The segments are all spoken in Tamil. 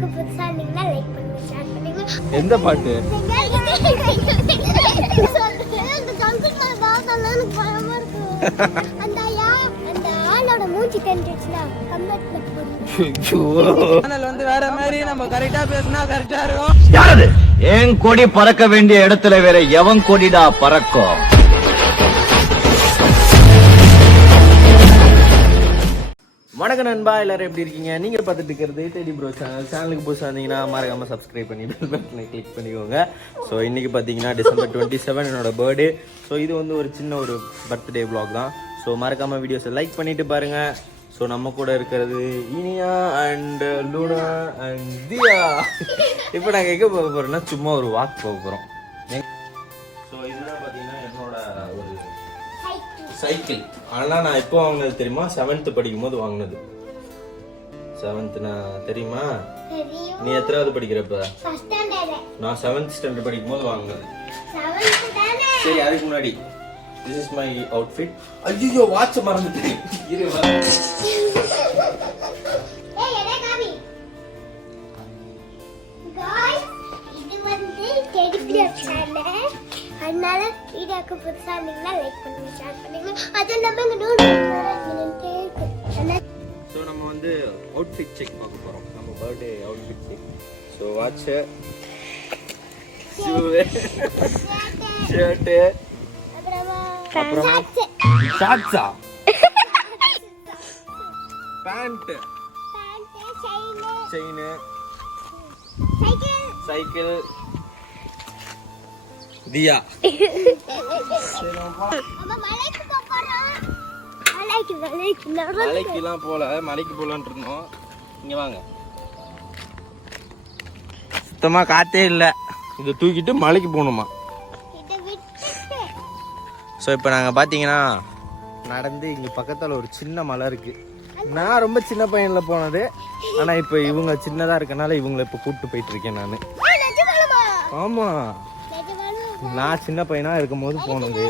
வீடியோக்கு புதுசா இருந்தீங்கன்னா லைக் பண்ணுங்க, ஷேர் பண்ணுங்க. எந்த பாட்டு? அந்த கம்ப்யூட்டர் பார்த்தா எனக்கு பயமா இருக்கு. அந்த ஆளோட மூஞ்சி தெரிஞ்சிச்சுனா கம்ப்ளீட் பண்ணி போடுங்க. சேனல் வந்து வேற மாதிரி நம்ம கரெக்டா பேசினா கரெக்டா இருக்கும். யாரது? ஏன் கொடி பறக்க வேண்டிய இடத்துல வேற எவன் கொடிடா பறக்கும்? வணக்கம் நண்பா, எல்லாரும் எப்படி இருக்கீங்க? நீங்க பார்த்துட்டு இருக்கிறது டெடி ப்ரோ சேனலுக்கு புதுசாக இருந்தீங்கன்னா மறக்காம சப்ஸ்கிரைப் பண்ணி பெல் பட்டனை கிளிக் பண்ணிக்கோங்க. ஸோ இன்னைக்கு பார்த்தீங்கன்னா டிசம்பர் 27 என்னோட பர்த்டே. ஸோ இது வந்து ஒரு சின்ன ஒரு பர்த்டே vlog தான். ஸோ மறக்காம வீடியோஸை லைக் பண்ணிட்டு பாருங்க. ஸோ நம்ம கூட இருக்கிறது இனியா அண்ட் லூனா அண்ட் தியா. இப்போ நாங்கள் எங்கே போக போகிறோம்னா சும்மா ஒரு வாக் போக போகிறோம். ஸோ இதுதான் பார்த்தீங்கன்னா என்னோட ஒரு சைக்கிள். ஆனால் நான் எப்போ வாங்கினது தெரியுமா? 7th படிக்கும் போது வாங்கினது. 7th நான் தெரியுமா? நீ எத்தனாவது படிக்கிறப்ப? நான் 7th ஸ்டாண்டர்ட் படிக்கும் போது வாங்கினது. சரி, அதுக்கு முன்னாடி this is my outfit. ஐயோ, வாட்ச் மறந்துட்டேன். இரு வரேன். ஏய் எடை காமி. गाइस, இது வந்து டெடி ப்ரோ சேனல். அதனால வீடியோக்கு புதுசா இருந்தீங்கன்னா லைக் பண்ணுங்க, ஷேர் பண்ணுங்க. அது நம்ம இங்க ஸோ நம்ம வந்து அவுட்ஃபிட் செக் பார்க்க போகிறோம். நம்ம birthday outfit check. So watch, shoe, shirt, அப்புறமா ஷார்ட்ஸா, பேண்ட், செயின், சைக்கிள், தியா. மலைக்குலாம் போல, மலைக்கு போலான் இருந்தோம். இங்க வாங்க, சுத்தமா காத்தே இல்ல. இதை தூக்கிட்டு மலைக்கு போகணுமா? ஸோ இப்போ நாங்கள் பார்த்தீங்கன்னா நடந்து இங்கே பக்கத்தில் ஒரு சின்ன மலை இருக்கு. நான் ரொம்ப சின்ன பையனில் போனது. ஆனால் இப்போ இவங்க சின்னதாக இருக்கனால இவங்களை இப்போ கூப்பிட்டு போயிட்டு இருக்கேன் நான். ஆமாம், நான் சின்ன பையனா இருக்கும் போது போனது.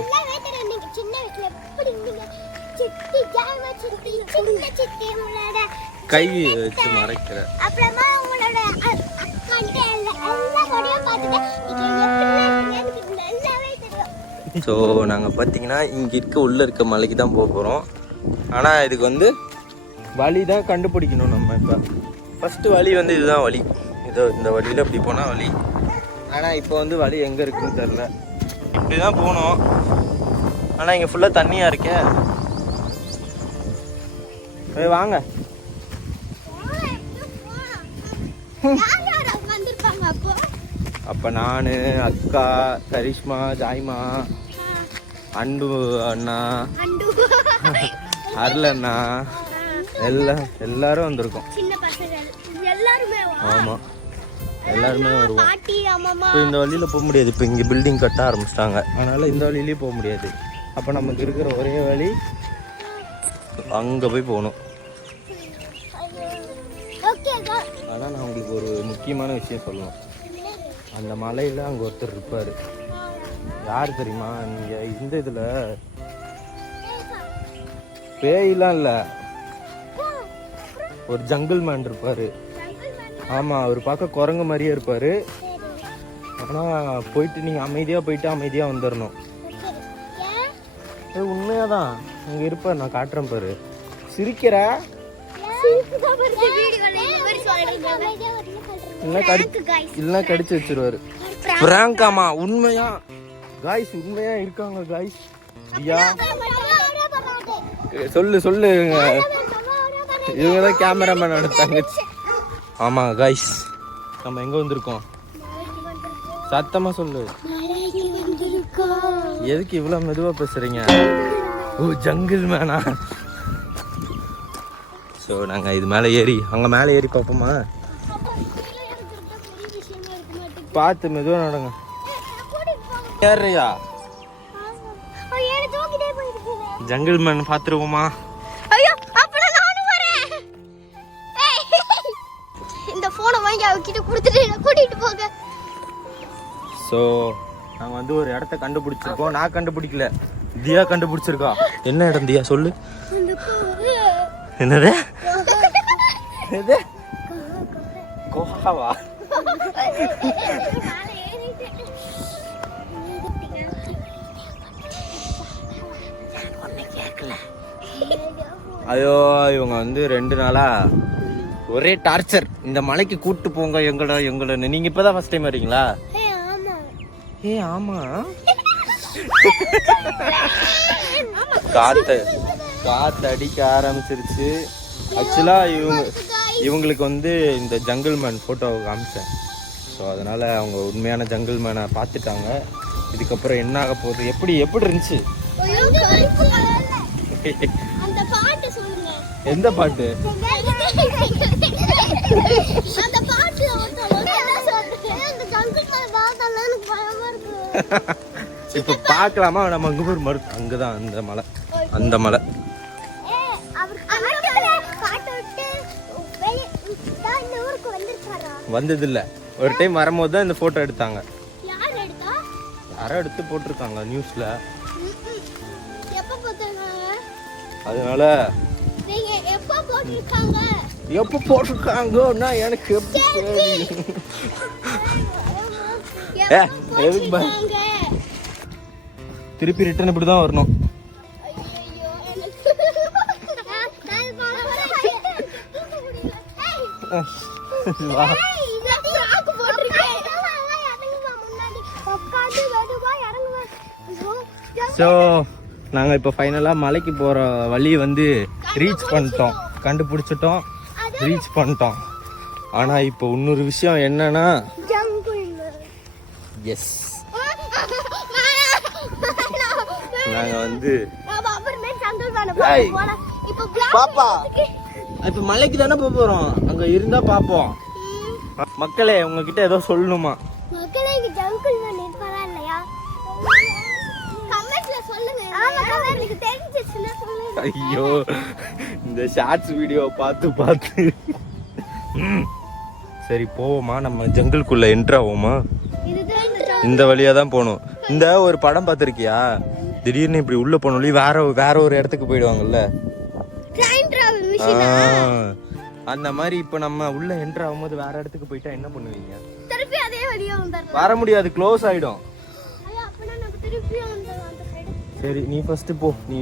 கை வச்சு மறைக்கிற. ஸோ நாங்கள் பார்த்தீங்கன்னா இங்கே உள்ளே இருக்க மலைக்கு தான் போக போகிறோம். ஆனால் இதுக்கு வந்து வழி தான் கண்டுபிடிக்கணும் நம்ம. இப்போ ஃபஸ்ட்டு வழி வந்து இதுதான் வழி. இதோ இந்த வழியில் இப்படி போனால் வழி. ஆனால் இப்போ வந்து வழி எங்கே இருக்குன்னு தெரில. இப்படி தான் போகணும். ஆனால் இங்கே ஃபுல்லாக தண்ணியாக இருக்கே. வாங்க. அப்போ நான், அக்கா, கரிஷ்மா, ஜாய்மா, அண்டு அண்ணா, அருள் அண்ணா, எல்லாரும் வந்திருக்கோம். ஆமாம், எல்லாருமே வருவோம். இப்போ இந்த வழியில் போக முடியாது. இப்போ இங்கே பில்டிங் கட்ட ஆரம்பிச்சிட்டாங்க. அதனால் இந்த வழியிலே போக முடியாது. அப்போ நமக்கு இருக்கிற ஒரே வழி அங்கே போய் போகணும். ஆனால் நான் உங்களுக்கு ஒரு முக்கியமான விஷயம் சொல்லணும். அந்த மலையில் அங்கே ஒருத்தர் இருப்பார். யார் தெரியுமா? நீங்கள் இந்த இதில் பேயெல்லாம் இல்லை, ஒரு ஜங்கிள் மேன் இருப்பார். ஆமாம், அவர் பார்க்க குரங்கு மாதிரியே இருப்பார். ஆனால் போயிட்டு நீங்கள் அமைதியாக போயிட்டு அமைதியாக வந்துடணும். உண்மையாக தான் அங்கே இருப்பார். நான் காட்டுறேன் பாரு. சிரிக்கிற இல்லைன்னா கடிச்சு வச்சிருவாரு. பிராங்காமா? உண்மையா காய்ஸ், உண்மையா இருக்காங்க காய்ஸ். ஐயா சொல்லு இவங்க தான் கேமராமேனோட தங்கச்சி. ஆமா காய்ஸ், நம்ம எங்க வந்திருக்கோம்? சத்தமா சொல்லு. எதுக்கு இவ்வளவு மெதுவா பேசுறீங்க? ஓ, ஜங்கிள் மேனா? ஸோ நாங்கள் இது மேலே ஏறி அங்கே மேலே ஏறி பார்ப்போமா? பார்த்து மெதுவாக நடங்க. ஏறியா? ஜங்கிள் மேன் பார்த்துருவோமா? இந்த போனை வாங்கி அவகிட்ட கொடுத்துட்டு கூட்டிட்டு போங்க. ஸோ நாங்கள் வந்து ஒரு இடத்த கண்டுபிடிச்சிருக்கோம். நான் கண்டுபிடிக்கல, தியா கண்டுபிடிச்சிருக்கா. என்ன இடம் தியா சொல்லு? என்னது? கோவாவா? ஐயோ இவங்க வந்து 2 நாளா ஒரே டார்ச்சர். இந்த மலைக்கு கூட்டு போங்க எங்கள. நீங்க இப்பதான் ஃபர்ஸ்ட் டைம் வரீங்களா? ஏ ஆமா. காத்து அடிக்க ஆரம்பிச்சிருச்சு. ஆக்சுவலா இவங்களுக்கு வந்து இந்த ஜங்கிள் மேன் போட்டோ காமிச்சேன். ஸோ அதனால அவங்க உண்மையான ஜங்கிள் மேனை பார்த்துட்டாங்க. இதுக்கப்புறம் என்ன ஆக போகுது, எப்படி இருந்துச்சு? எந்த பாட்டு? இப்ப பாக்கலாமா? நம்ம அங்க ஒரு மறு, அங்கதான் அந்த மலை. வந்தது இல்ல, ஒரு டைம் வரும்போது தான் இந்த போட்டோ எடுத்தாங்க. யாரோ எடுத்து போட்டிருக்காங்க நியூஸ்ல. அதனால எப்ப போட்டிருக்காங்கன்னா எனக்கு திருப்பி ரிட்டர்ன் இப்படிதான் வரணும். ஸோ நாங்கள் இப்போ ஃபைனலாக மலைக்கு போகிற வழி வந்து கண்டுபிடிச்சிட்டோம், ரீச் பண்ணிட்டோம். ஆனால் இப்போ இன்னொரு விஷயம் என்னன்னா, எஸ் நாங்கள் வந்து பாப்பா இப்போ மலைக்கு தானே போகிறோம், அங்கே இருந்தால் பார்ப்போம். மக்களே உங்ககிட்ட ஏதோ சொல்லணுமா? ஐயோ இந்த ஷார்ட்ஸ் வீடியோ பார்த்து சரி போவோமா? நம்ம ஜங்கிள்குள்ள என்ட்ரு ஆவோமா? இந்த வழியா தான் போகணும். இந்த ஒரு படம் பார்த்துருக்கியா? திடீர்னு இப்படி உள்ள போனோம் வேற ஒரு இடத்துக்கு போயிடுவாங்கல்ல, அந்த மாதிரி இப்ப நம்ம உள்ள என்ட்ரு ஆகும்போது வேற இடத்துக்கு போயிட்டா என்ன பண்ணுவீங்க? வர முடியாது, க்ளோஸ் ஆயிடும். சரி நீ ஃபர்ஸ்ட் போ. நீ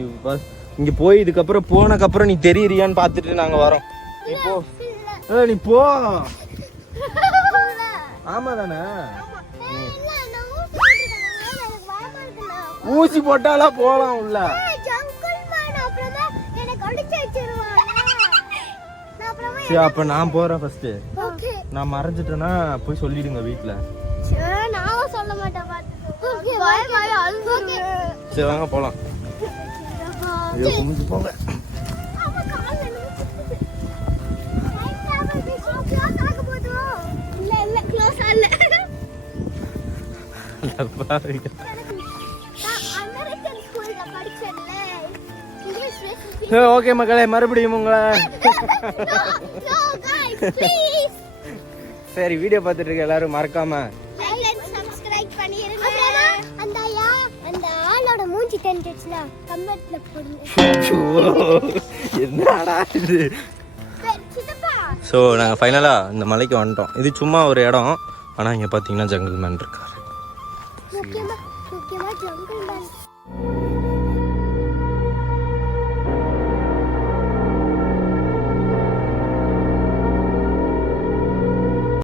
இங்க போய் இதுக்கப்புறம் போனக்கப்புறம் நீ தெரியறியான்னு பார்த்துட்டு நாங்க வரோம். நீ போ. நீ போ. ஆமா தானே? ஊசி போட்டாலா போலாம் உள்ள? சரி அப்ப நான் போறேன் ஃபர்ஸ்ட். நான் மறைஞ்சிட்டேன்னா போய் சொல்லிடுங்க வீட்டுல. சரி வாங்க போலாம். போங்க. ஓகே மக்களே, மறுபடியும் உங்களை சரி வீடியோ பார்த்துட்டு இருக்க எல்லாரும் மறக்காம என்னடா இது. ஸோ நாங்கள் ஃபைனலாக இந்த மலைக்கு வந்துட்டோம். இது சும்மா ஒரு இடம், ஆனால் இங்கே பார்த்தீங்கன்னா ஜங்கிள் மேன் இருக்காரு.